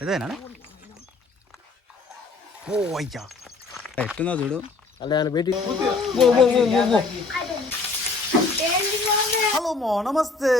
ఇదేనా? ఓ అయ్యా. ఎట్టుందో చూడు? అలా ఆయన పెట్టి హలో మో నమస్తే.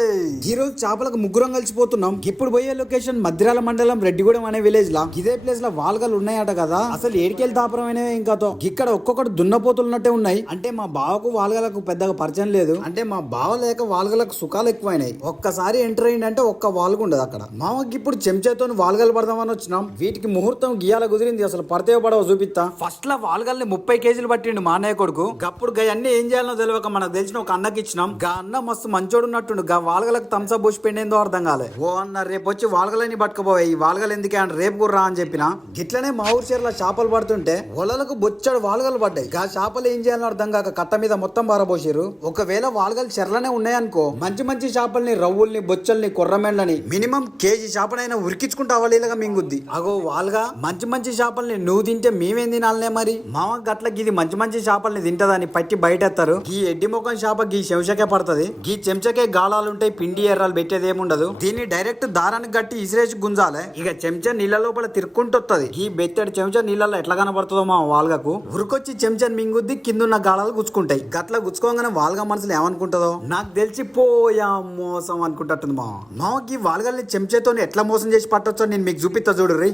ఈ రోజు చేపలకు ముగ్గురం కలిసిపోతున్నాం ఇప్పుడు పోయే లొకేషన్ మద్రాల మండలం రెడ్డిగూడెం అనే విలేజ్ లా. ఇదే ప్లేస్లో వాల్గలు ఉన్నాయట కదా. అసలు ఏడికెళ్ళి తాపరమైన ఇంకాతో ఇక్కడ ఒక్కొక్కటి దున్నపోతులు ఉన్నట్టే ఉన్నాయి. అంటే మా బావకు వాల్గలకు పెద్దగా పరిచయం లేదు. అంటే మా బావ లేక వాల్గలకు సుఖాలు ఎక్కువైనాయి. ఒక్కసారి ఎంటర్ అయిందంటే ఒక్క వాల్గు ఉండదు అక్కడ. మామకి ఇప్పుడు చెంచాతో వాల్గలు పడదామని వచ్చినాం. వీటికి ముహూర్తం గీయాల కుదిరింది. అసలు పడితే పడవ చూపిస్తా. ఫస్ట్లో వాల్గల్ని ముప్పై కేజీలు పట్టిండు మా అన్నయ్య కొడుకు. అప్పుడు అన్ని ఏం చేయాలో తెలియక మనకు తెలిసిన ఒక అన్నకి ఇచ్చినాం. గా అన్న మస్తు మంచోడు ఉన్నట్టుండు. గా వాల్గలకు తంసా పోసి పెండేందో అర్థం కాలే. ఓ అన్న రేపు వచ్చి వాల్గలని పట్టుకుపోయి ఈ వాల్గలు ఎందుకే అని రేపు కూడా అని చెప్పిన? గిట్లనే మా ఊరు చీరలో చేపలు పడుతుంటే ఒలలకు బొచ్చడు వాల్గలు పడ్డాయి. గా చేపలు ఏం చేయాలో అర్థం కాక కట్ట మీద మొత్తం బారబోసారు ఒకవేళ వాల్గలు చెర్లనే ఉన్నాయనుకో మంచి మంచి చేపల్ని రవ్వుల్ని బొచ్చల్ని కొర్రమెండ్లని మినిమం కేజీ చేపనైనా ఉరికించుకుంటా అవలీలగా మింగుద్ది. అగో వాల్గా మంచి మంచి చేపల్ని నువ్వు తింటే మేమేం తినాలనే మరి? మామ గట్ల గిది మంచి మంచి చేపల్ని తింటదని పట్టి బయటెత్తారు. ఈ ఎడ్డి ముఖం చేప గీ చెంచకే పడుతుంది. గీ చెంచకే గాలాలుంటాయి పిండి ఎర్రాలు పెట్టేది ఏముండదు. దీన్ని డైరెక్ట్ దారానికి గట్టి ఇసిరేసి గుంజాలే. ఇక చెంచా నీళ్ళ లోపల తిరుక్కుంటొత్తది. ఈ బెత్తడి చెంచా నీళ్ళలో ఎట్లా కనబడుతుందో మా వాల్గకు. ఉరికొచ్చి చెంచాని మింగుద్ది కిందున్న గాలాలు గుచ్చుకుంటాయి. గట్ల గుచ్చుకోగానే వాల్గా మనసులో ఏమనుకుంటుందో? నాకు తెలిసి పోయా మోసం అనుకుంటట్టుంది మా. మామకి వాల్గల్ని చెంచాతో ఎట్లా మోసం చేసి పట్టొచ్చో నేను మీకు చూపిస్తా చూడు రీ.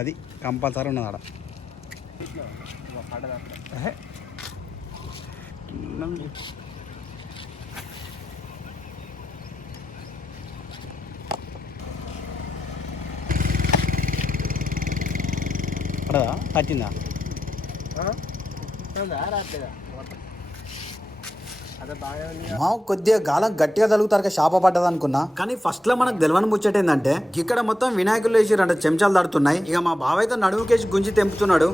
అది కంపల్సరీ ఉన్నది పడదా? పట్టిందా? మా కొద్దిగా గాలం గట్టిగా తలుగుతారు శాప పడ్డది అనుకున్నా. కానీ ఫస్ట్లో మనకు తెలియని ముచ్చట ఏంటంటే ఇక్కడ మొత్తం వినాయకులు వేసిరంట చెంచాలు తడుతున్నాయి ఇక మా బావ అయితే నడుముకేసి గుంజి తెంపుతున్నాడు.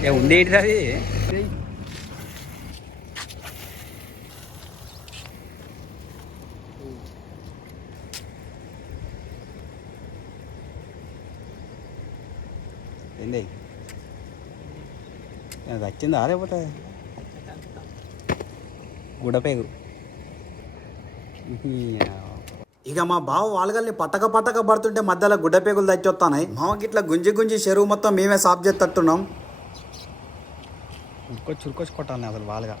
ఏ ఉంది ఏంటిది అది ఏంది? అది వచ్చిందా లేకపోతే? గుడపేగు ఇక మా బావ వాల్గల్ని పట్టక పట్టక పడుతుంటే మధ్యలో గుడ్డపేగులు తెచ్చొస్తానాయి మామకి ఇట్లా గుంజి గుంజి చెరువు మొత్తం మేమే సాఫ్ చేస్తట్టున్నాం ఉరుకొచ్చి ఉరుకొచ్చి కొట్టాలి అసలు వాళ్ళగా.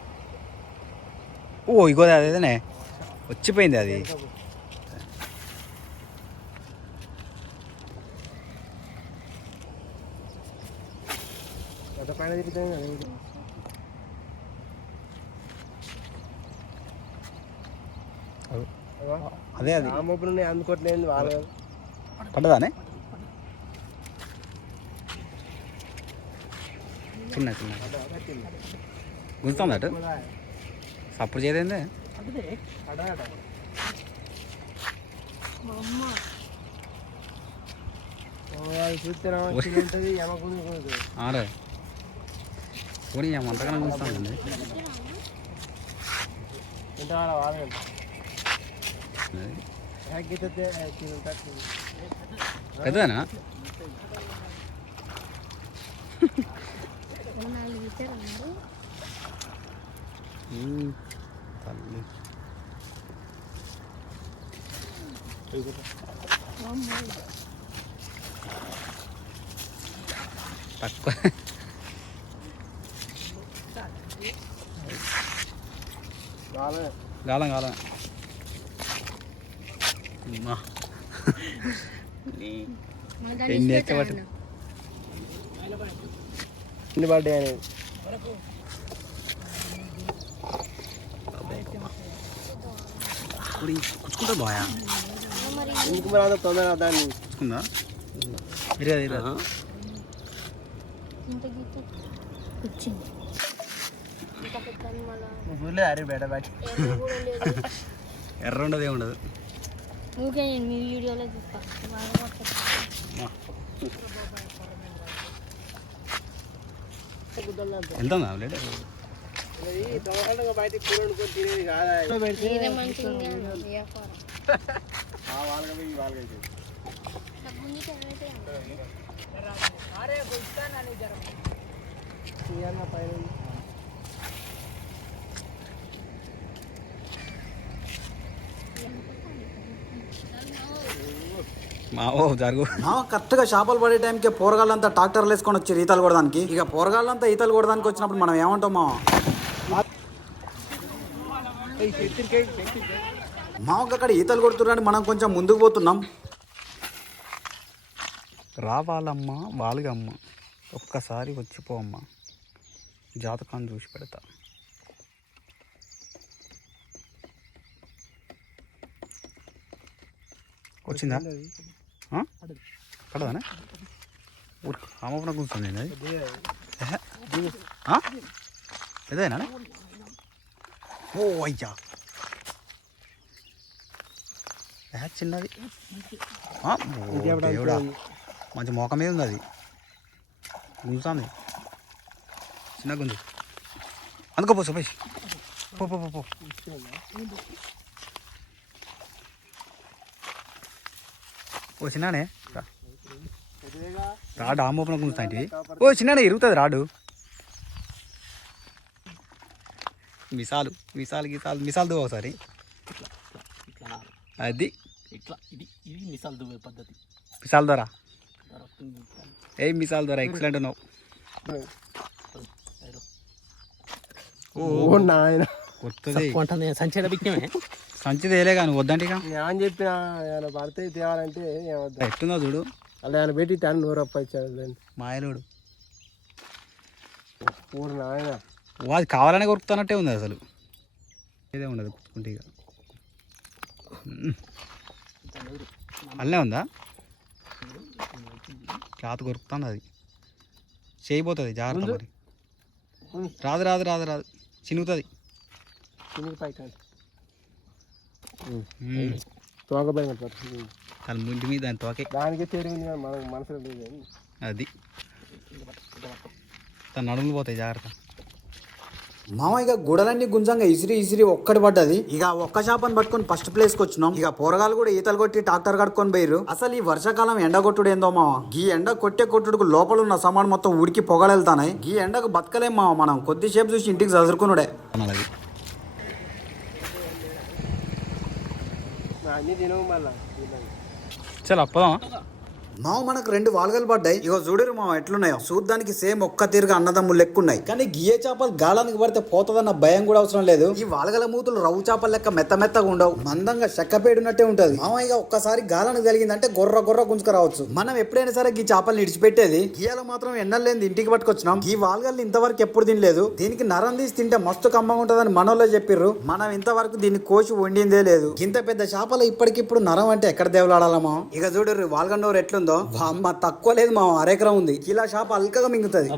ఓ ఇగో అదేనే. వచ్చిపోయింది అది. అదే అది అందుకోవట్లేదు వాళ్ళు. పడ్డదానే? చిన్న చిన్న గుంజుతుంది అటు సప్పుడు చేయదేందే ఆరే. పోనీ అంతకన్నా గుంజుతానండి పెద్దనా తల్లి తక్కువ వాళ్ళే గాలం గాలం అమ్మా. ఎన్ని ఎక్క పట్టు ఎన్ని పడ్డాయి అని ఇప్పుడు కుచ్చుకుంటా బాయా ఎందుకు మరి అంత తొందరగా దాన్ని కుచ్చుకుందా ఇరే ఇరే వచ్చింది ఇంకా పెద్దని మళ్ళా ఊర్లే అరే బెడ బయట ఏమీ కూడా లేదు ఎర్ర ఉండదు ఏముండదు ఊకే నేను మీ వీడియోలో చూస్తా బాగా పడుతుంది. అమ్మా. వెళ్తుందా లేట్ టమాటా బయట కూర వండుకొని తినేది కాదా మీరే మంచిగా ఉంది అన్న వ్యాపారం ఆ వాళ్ళకి పోయి ఈ వాళ్ళకి అయితే. డబ్బుని తినైతే ఇవన్నీ పైన జరుగు. మా కరెక్ట్గా చేపలు పడే టైంకి పోరగాళ్ళంతా ట్రాక్టర్లు వేసుకొని వచ్చి ఈతలు కొడడానికి. ఇక పోరగాళ్ళంతా ఈతలు కొడడానికి వచ్చినప్పుడు మనం ఏమంటాం మా మామకు అక్కడ ఈతలు కొడుతున్నారని మనం కొంచెం ముందుకు పోతున్నాం. రావాలమ్మ వాళ్ళగమ్మ ఒక్కసారి వచ్చిపోమ్మా. జాతకాన్ని చూసి పెడతా. వచ్చిందా? పడదానా అమ్మపన కూర్చోండి అది? ఇదేనా ఓ అయ్యా చిన్నది దేవుడా మంచి మోక మీద ఉంది అది గుంజుతుంది చిన్న గుంజు అందుకో పో సుభేష్ పో పో పో ఓ చిన్నానే. రా. రాడు ఆమోపన గుంజుతా ఇంటివి ఓ చిన్నానే ఇరుగుతుంది రాడు. మిసాలు మిసాలు గీసాలు మిసాలు దువ్వు ఒకసారి. అది. ఇట్లా ఇది ఇది మిసాల్ దువ్వే పద్ధతి. మిసాల్ ద్వారా ఏ మిసాల్. ద్వారా ఎక్సలెంట్ ఉన్నావు. ఓ నాయన. కొత్తది. సంచేత బిక్యమే సంచి తేలే కానీ వద్దంటే నేను చెప్పిన ఏమైనా పడితే తేవాలంటే ఏమవుతుంది ఎట్టుందో చూడు. అలా ఆయన పెట్టి టన్ నూరు రూపాయలు ఇచ్చాడు మాయలోడు. ఊరు నాయన. ఓ అది కావాలనే కొరుకుతున్నట్టే ఉంది అసలు. ఇదే ఉండదు కుట్టుకుంటే ఇక. అల్లే ఉందా? క్లాత్ కొరుకుతుంది అది. చేయిపోతుంది జాగ్రత్త మరి. రాదు రాదు రాదు రాదు. చినుగుతుంది పైకి తన ముంటి మీద దాని తోకే. దానికే మనసులో లేదు అది. తన నడుములు పోతాయి జాగ్రత్త. మామ ఇక గుడలన్నీ గుంజంగా ఇసిరి ఇసిరి ఒక్కటి పడ్డది. ఇక ఒక్క చేపని పట్టుకొని ఫస్ట్ ప్లేస్కి వచ్చినాం. ఇక పోరగాలు కూడా ఈతలు కొట్టి ట్రాక్టర్ కట్టుకొని పోయిర్రు. అసలు ఈ వర్షాకాలం ఎండ కొట్టుడు ఏందో మామ ఈ ఎండ కొట్టే కొట్టుడుకు లోపల ఉన్న సామాన్ మొత్తం ఉడికి పొగలెళ్తానాయి ఈ ఎండకు బతకలేం మామ మనం? కొద్దిసేపు చూసి ఇంటికి చదువుకున్నాడే అన్నది అన్నీ తినవు మళ్ళా చలో అప్పదాం మామ మనకు రెండు వాల్గలు పడ్డాయి. ఇగో చూడరు మామ ఎట్లున్నాయో. చూడ్డానికి సేమ్ ఒక్క తీరుగా అన్నదమ్ములు లెక్కున్నాయి. కానీ గియ్య చేపలు గాలానికి పడితే పోతుందన్న భయం కూడా అవసరం లేదు. ఈ వాల్గల మూతులు రవ్వు చేపల లెక్క మెత్త మెత్తగా ఉండవు. మందంగా చెక్కపేడినట్టే ఉంటది. మామ ఇక ఒక్కసారి గాలానికి కలిగిందంటే గొర్ర గొర్ర గుంజుకు రావచ్చు. మనం ఎప్పుడైనా సరే ఈ చేపలు ఇడిచిపెట్టేది గీయాల మాత్రం ఎన్నలేంది ఇంటికి పట్టుకొచ్చినాం. ఈ వాల్గల్ని ఇంతవరకు ఎప్పుడు తినలేదు. దీనికి నరం తీసి తింటే మస్తు కమ్మగా ఉంటుందని మనోళ్ళే చెప్పిర్రు. మనం ఇంతవరకు దీన్ని కోసి వండిందే లేదు. ఇంత పెద్ద చేపలు ఇప్పటికిప్పుడు నరం అంటే ఎక్కడ దేవులాడాలమా ఇక చూడరు వాల్గండోరు ఎట్లుందో. అమ్మ తక్కువ లేదు మా అరెకరం ఉంది. కిలా చేప అల్కగా మింగుతుంది.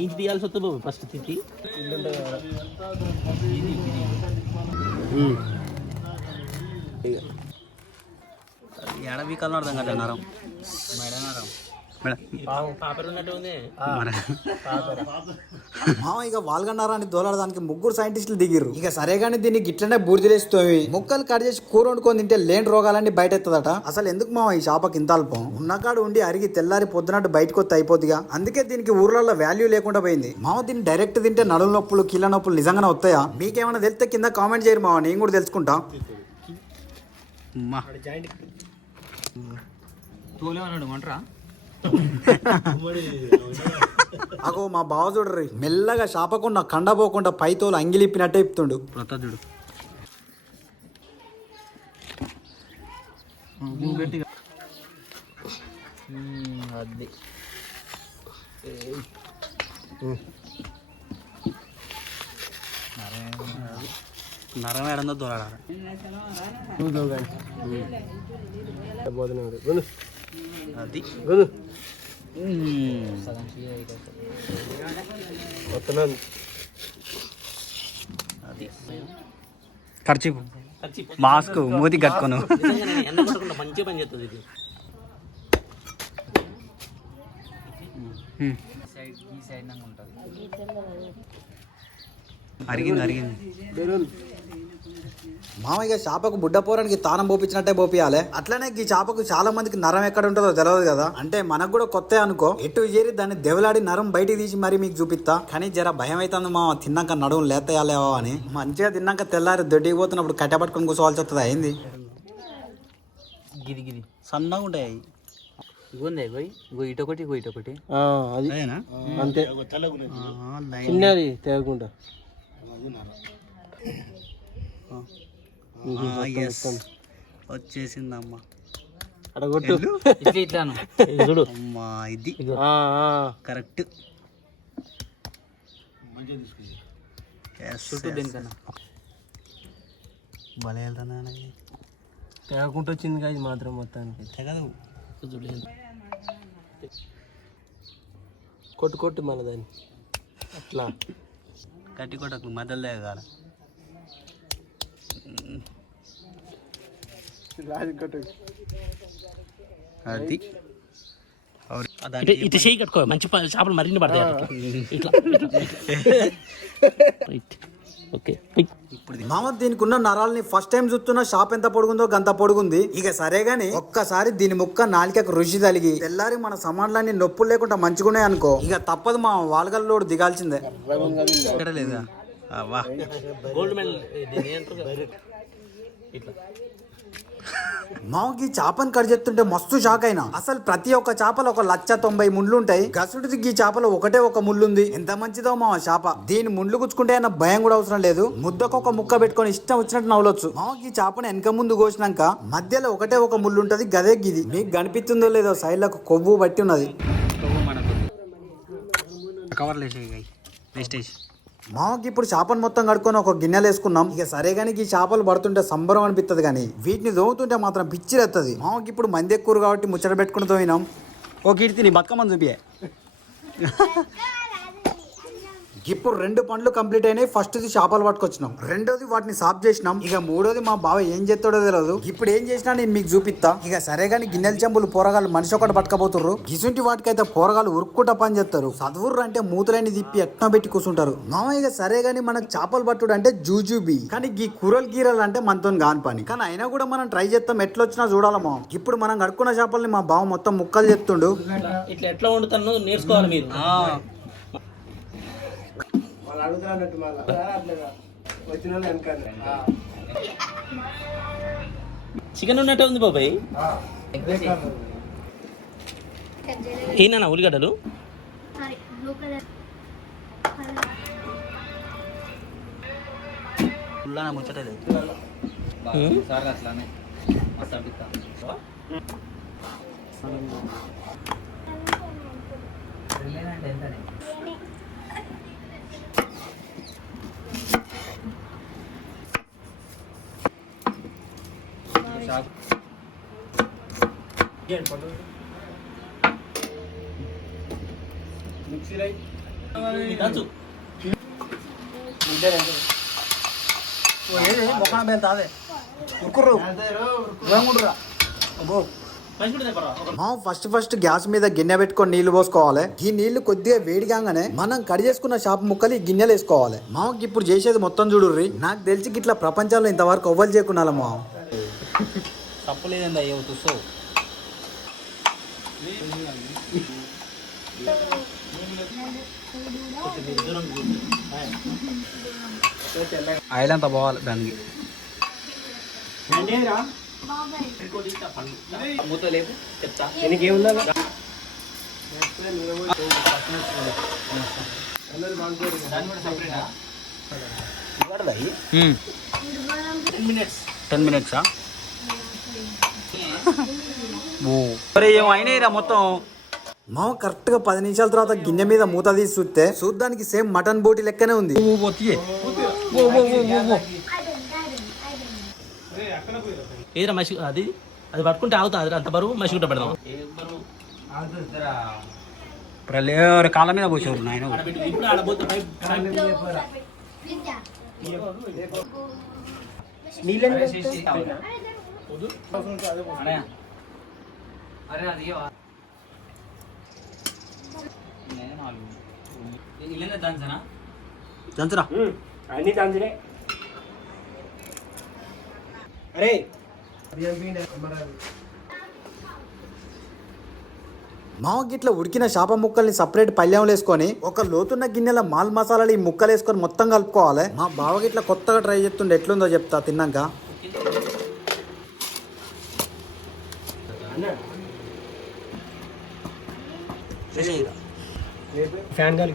ఇంటి తీయాల్సి వస్తుంది బాబు ఫస్ట్ తిట్టి ఎడవి కలర్ అర్థం కదా నరం? మేడం ఉంది మన మామ ఇక వాల్గన్నారాన్ని దోలాడడానికి ముగ్గురు సైంటిస్టులు దిగిర్రు. ఇక సరే గానీ దీన్ని గిట్లనే బూర్జిలేస్తోమి ముక్కలు కట్ చేసి కూర వండుకొని తింటే లేని రోగాలన్నీ బయట ఎత్తదట అసలు ఎందుకు మామ ఈ చేపకి ఇంత అల్పం? ఉన్నకాడు ఉండి అరిగి తెల్లారి పొద్దునట్టు బయటకు వస్తే అయిపోద్దిగా. అందుకే దీనికి ఊర్లలో వాల్యూ లేకుండా పోయింది. మామ దీన్ని డైరెక్ట్ తింటే నడుల నొప్పులు కీళ్ళ నొప్పులు నిజంగానే వస్తాయా? మీకేమైనా తెలిస్తే కింద కామెంట్ చేయరు మామ నేను కూడా తెలుసుకుంటా. తోలేమన్నాడు మంటరా అగో మా బావ చూడరు మెల్లగా చేపకుండా కండపోకుండా పైతోలు అంగిలిప్పినట్టే ఇప్పుతుండు చూడు. అది నరం అది. వస్తున్నాను ఖర్చు మాస్క్ మూతి కట్టుకోను. మంచిగా పని చేస్తుంది ఇది. అరిగింది అరిగింది. మామయ్య చేపకు బుడ్డ పోరానికి తానం పోపించినట్టే పోపియాలి. అట్లనే ఈ చేపకు చాలా మందికి నరం ఎక్కడ ఉంటుందో తెలియదు కదా. అంటే మనకు కూడా కొత్త అనుకో ఎటు చేరి దాన్ని దెవలాడి నరం బయటికి తీసి మరి మీకు చూపిస్తా. కానీ జర భయం అవుతుంది మా తిన్నాక నడుము లేతయాలేవా అని. మంచిగా తిన్నాక తెల్లారి దొడ్డికి పోతున్నప్పుడు కట్టె పట్టుకొని కూర్చోవాల్సి వస్తుంది అయింది గిది గిది. సన్నగా ఉంటాయి ఇటొకటి ఇటొకటి అది. అంతే. చిన్నది తేగకుండా. ఆ, yes. వచ్చేసిందమ్మా. అడగొట్టు. ఇట్లా ఇట్లాను చూడు. అమ్మా ఇది. ఆ, ఆ. కరెక్ట్. భలే తేగకుండా వచ్చింది కదా మాత్రం మొత్తానికి. తెగదు. కొట్టు కొట్టు మళ్ళీ దాన్ని. అట్లా. గట్టి కొట్టకు మధ్యలో తెగాల అది ఇటు చేయి కట్టుకో మంచి చేపలు మరిన్ని పడతాయి. ఇట్లా. Right okay pick. మామ దీనికి ఉన్న నరాల్ని ఫస్ట్ టైం చూస్తున్న షాప్ ఎంత పొడుగుందో గంత పొడుగుంది. ఇక సరే గాని ఒక్కసారి దీని ముక్క నాలికకు రుచి తలిగి తెల్లారి మన సమాన్లన్నీ నొప్పులు లేకుండా మంచిగున్నాయి అనుకో. ఇక తప్పదు మా వాల్గల్లోడు దిగాల్సిందే. లేదా? Gold medal? ఇట్లా. మామకి చేపని కట్ చేస్తుంటే మస్తు షాక్ అయినా. అసలు ప్రతి ఒక్క చేపలో ఒక లచ్చ తొంభై ముండ్లు ఉంటాయి. గసుడికి ఈ చేపలో ఒకటే ఒక ముళ్ళుంది ఎంత మంచిదో మా చేప. దీని ముండ్లు గుచ్చుకుంటే అన్న భయం కూడా అవసరం లేదు. ముద్దకు ఒక ముక్క పెట్టుకొని ఇష్టం వచ్చినట్టు నవ్వలొచ్చు. మామకి ఈ చేపను వెనక ముందు కోసినాక మధ్యలో ఒకటే ఒక ముళ్ళు ఉంటది గదే గిది. మీకు కనిపిస్తుందో లేదో సైడ్లకు కొవ్వు బట్టి ఉన్నది. కవర్లు మామకి ఇప్పుడు చేపను మొత్తం కడుక్కొని ఒక గిన్నెలు వేసుకున్నాం. ఇక సరే కానీ ఈ చేపలు పడుతుంటే సంబరం అనిపిస్తుంది కానీ వీటిని దోముతుంటే మాత్రం పిచ్చిరెత్తది మామకి ఇప్పుడు మంది ఎక్కువ కాబట్టి ముచ్చట పెట్టుకుని తోమినాం. ఓ కీర్తి నీ బతుకమ్మని చూపియే. ఇప్పుడు రెండు పండ్లు కంప్లీట్ అయినాయి. ఫస్ట్ ది చేపలు పట్టుకొచ్చినాం. రెండోది వాటిని సాఫ్ చేసినాం. ఇక మూడోది మా బావ ఏం చేస్తాడో తెలియదు ఇప్పుడు ఏం చేసినా నేను మీకు చూపిస్తా. ఇక సరే కానీ గిన్నెల చెంబులు పోరగాళ్ళు మనిషి ఒకటి పట్టుకపోతుర్రు. గిసుంటి వాటికైతే పోరగాళ్ళు ఉరుక్కుంటా పని చేస్తారు. చదువుర్రు అంటే మూతులైన తిప్పి ఎట్లా పెట్టి కూర్చుంటారు. మామ ఇక సరే కానీ మనకు చేపలు పట్టుడు అంటే జూజూబీ. కానీ ఈ కూరలు గీరలు అంటే మనతో కాని పని. కానీ అయినా కూడా మనం ట్రై చేస్తాం. ఎట్లా వచ్చినా చూడాలమ్మా ఇప్పుడు మనం కడుక్కున్న చేపల్ని మా బావ మొత్తం ముక్కలు చెప్తుండు. ఇట్లా ఎట్లా వండుతాను నేర్చుకోవాలి మీరు. వాళ్ళు అడుగుతా అన్నట్టు మళ్ళీ అట్లా వచ్చిన వాళ్ళు వెనకాల. చికెన్ ఉన్నట్టే ఉంది బాబాయ్. ఏనా ఉల్లిగడ్డలు? Blue colour. ఫుల్లా ముచ్చట లేదు. ఉమ్. సార్. అట్లానే మస్తు అడుగుతా ఇది దంచు. మొక్కన తాదే ఫస్ట్ ఫస్ట్ గ్యాస్ మీద గిన్నె పెట్టుకొని నీళ్ళు పోసుకోవాలి. ఈ నీళ్ళు కొద్దిగా వేడిగానే మనం కడి చేసుకున్న షాప్ ముక్కలు ఈ గిన్నెలు వేసుకోవాలి. మామకి ఇప్పుడు చేసేది మొత్తం చూడుర్రి. నాకు తెలిసి ఇట్లా ప్రపంచంలో ఇంతవరకు ఎవ్వరు చేయకున్నాల మా తప్పలేదండి అయ్యో తుస్సో. ఆయిల్ అంతా పోవాలి దానికి. ఇంకోటి ఇస్తా పండు. మూత లేపు చెప్తా. నీకేముందా టెన్ మినిట్స్ టెన్ మినిట్సా ఓ అరే ఏం అయినాయిరా మొత్తం? మామ కరెక్ట్గా పది నిమిషాల తర్వాత గిన్నె మీద మూత తీసి చూస్తే చూడ్డానికి సేమ్ మటన్ బోటి లెక్కనే ఉంది. ఏదిరా మసి అది? అది పట్టుకుంటే ఆగుతా అది అంత బరువు మసి గుట్ట పెడదాం. ఏ బరువు ఇప్పుడు కాళ్ళ మీద పోసేవారు నాయన. ఆడబెట్టు అరే అది ఇల్లు దంచనా దంచరా? అన్ని దంచలే అరే. మామకి ఇట్లా ఉడికిన చేప ముక్కల్ని సపరేట్ పల్లెంలో వేసుకొని ఒక లోతున్న గిన్నెల మాల్ మసాలాలు ఈ ముక్కలు వేసుకొని మొత్తం కలుపుకోవాలి. మా బావకి ఇట్లా కొత్తగా ట్రై చేస్తుండే ఎట్లుందో చెప్తా తిన్నాక. ఫ్యాన్ గాలి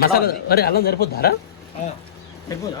మసాలా అరే అల్లం సరిపోతారా సరిపోదా?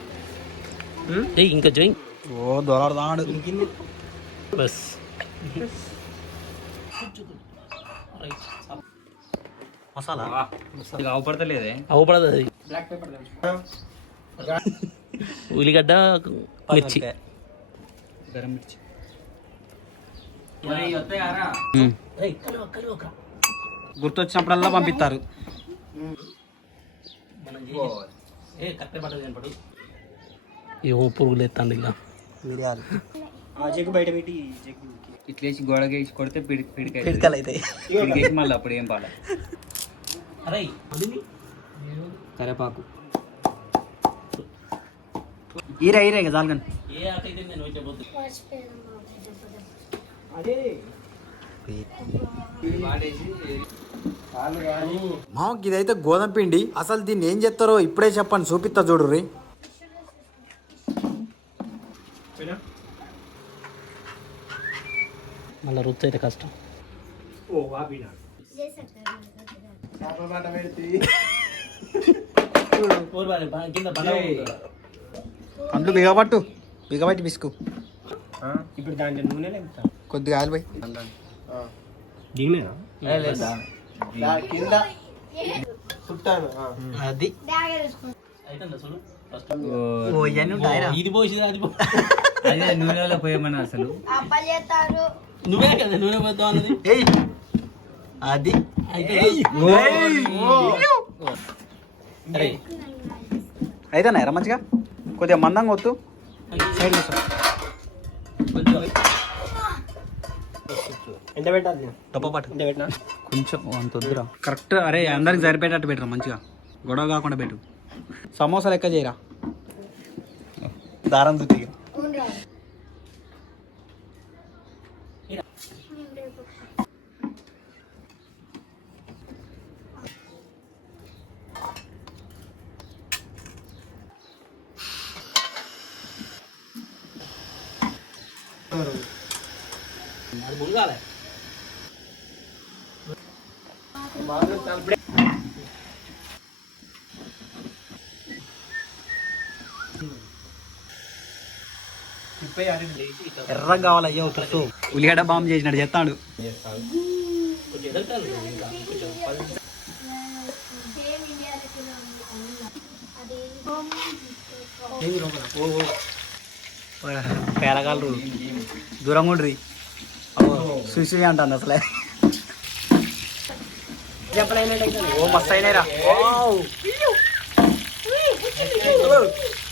ఇంకా చెయ్యి ఓ దొలాడుతాడు బస్ మసాలా? అవపడతలేదే. అవపడదు అది ఉల్లిగడ్డ మిర్చి. గరం మిర్చి. ఏయ్, కలువ, కలువ, కలువ. గుర్తొచ్చినప్పుడల్లా పంపిస్తారు మనం చేయ- ఏ కట్టె పడ్డది కనపడు. ఏమో పురుగులు ఎత్తాండి ఇలా మిరియాలు. ఆ చెక్కు బయట పెట్టి ఈ చెక్కు ఇట్లేసి గోడకి వేసి కొడితే పిడకలు అయితే పిడికేసి మళ్ళీ అప్పుడు ఏం పాల. అరే కరేపాకు. ఈరా ఈరా ఇక చాలు కానీ ఏ ఆకైతే నేను వచ్చేపోతుంది అదే. మాకు ఇదైతే గోధుమ పిండి. అసలు దీన్ని ఏం చేస్తారో ఇప్పుడే చెప్పండి చూపిస్తా చూడు రీ మళ్ళీ రుచి అయితే కష్టం. అందులో బిగపట్టు బిగపట్టి బిస్కు. ఇప్పుడు దాంట్లో నూనె కొద్దిగా ఆయిల్ పోయి. కింద. అది. అయితే చూడు? ఇది పోసి అది పో- అదే నూనెలో పోయమని అసలు. నువ్వే కదా నూనె పోతావు అన్నది. ఏయ్ అది. అయితే ఎరా మంచిగా? కొద్దిగా మందంగా వద్దు. సైడ్ కొంచెం. అంత వద్దురా. కరెక్ట్ అరే అందరికి సరిపోయేటట్టు పెట్టరా మంచిగా. గొడవ కాకుండా పెట్టు. సమోసా లెక్క చేయరా దారం దుత్తిగా అది మునగాలి ఎర్ర కావాలి అయ్యో తుస్సు ఉల్లిగడ్డ బాంబు చేసినాడు చెప్తాడు పేరగాలరు దూరంగా ఉండ్రి చూసి అంటాను అసలే. ఓ మస్తు అయినాయిరా.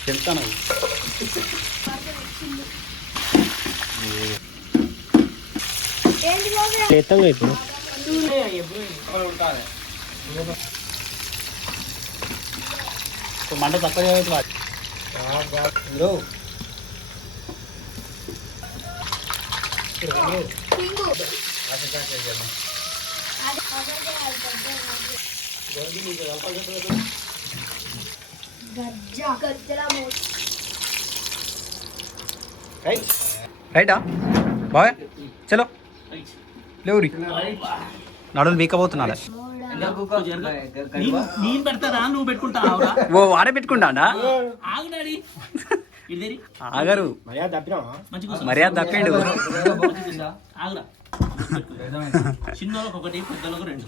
చెప్తాను. చేస్తాం ఇప్పుడు మంట తక్కువ చేయవచ్చు వాడు. రైటా బాయ్ చలో లేవురి. నడులు బీకపోతున్నాడు నేను- నేను పెడతారా నువ్వు పెట్టుకుంటావురా ఓ వాడే పెట్టుకుంటాడా? ఆగు డాడీ ఇది తెరి. ఆగరు. మర్యాద తప్పిండు. ఆగురా చిన్నోళ్ళకి ఒకటి. పెద్దలకు రెండు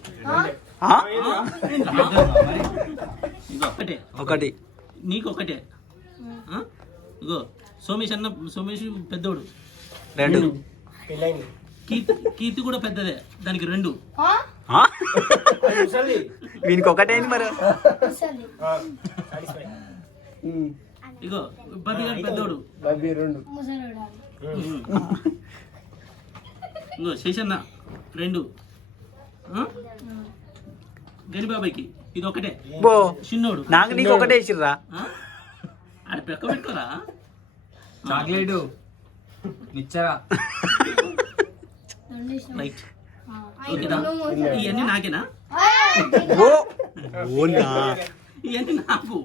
ఒకటే ఒకటి నీకు ఒకటే? ఇగో సోమేష్ అన్న సోమేష్ పెద్దోడు. రెండు. పెళ్ళైంది. కీర్తి కీర్తి కూడా పెద్దదే. దానికి రెండు. ఆ? వీనికి ఒకటేంది మరి? ఇగో బబ్బీ గారు పెద్దోడు. బాబీ రెండు. ఇగో శేషన్న రెండు. ఆ? గని బాబాయ్కి ఇది ఒకటే. బో చిన్నోడు. నాకు నీకు ఒకటే ఆ? ఆడ పెక్క పెట్టుకోరా? చాక్లెట్. మిచ్చరా రైట్ ఓకేనా ఇవన్నీ నాకేనా? ఓ! ఓనా? ఇవన్నీ నాకు?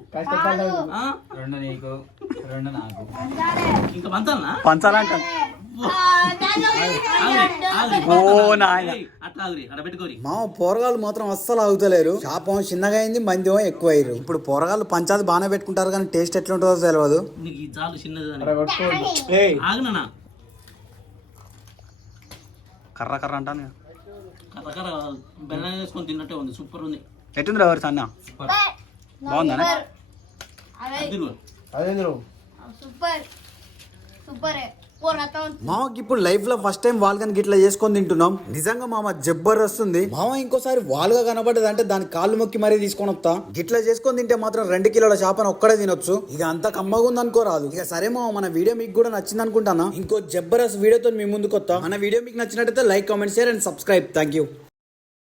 రెండు నీకు రెండు నాకు. ఇంకా పంచాలనా? పంచాలంట మామ పోరగాళ్ళు మాత్రం అస్సలు ఆగుతలేరు. శాపం చిన్నగా అయింది మందేమో ఎక్కువ అయ్యారు ఇప్పుడు పోరగాళ్ళు పంచాది బాగానే పెట్టుకుంటారు కానీ టేస్ట్ ఎట్లుంటుందో తెలియదు నీకు ఈ చాలు చిన్నది అని కొట్టుకోండి ఏయ్ ఆగునా కర్ర కర్ర అంటాను. కర్ర కర్ర బెల్లం వేసుకొని తిన్నట్టే ఉంది. సూపర్ ఉంది. ఎట్టుంది ఎవరు సన్న? బాగుందా సూపర్. సూపర్. మామకి ఇప్పుడు లైఫ్లో ఫస్ట్ టైం వాల్గన్ గిట్లా చేసుకొని తింటున్నాం. నిజంగా మామ జబ్బర్ వస్తుంది. మామ ఇంకోసారి వాల్గా కనబడ్డది అంటే దాని కాళ్ళు మొక్కి మరీ తీసుకొని వస్తా. గిట్లా చేసుకొని తింటే మాత్రం రెండు కిలోల చేపను ఒక్కడే తినొచ్చు. ఇక అంత కమ్మగా ఉంది అనుకోరాదు ఇక సరే మామ మన వీడియో మీకు కూడా నచ్చింది అనుకుంటానా? ఇంకో జబ్బరస్ వీడియోతో మీ ముందుకు వస్తా మన వీడియో మీకు నచ్చినట్టయితే like comment share and subscribe. Thank you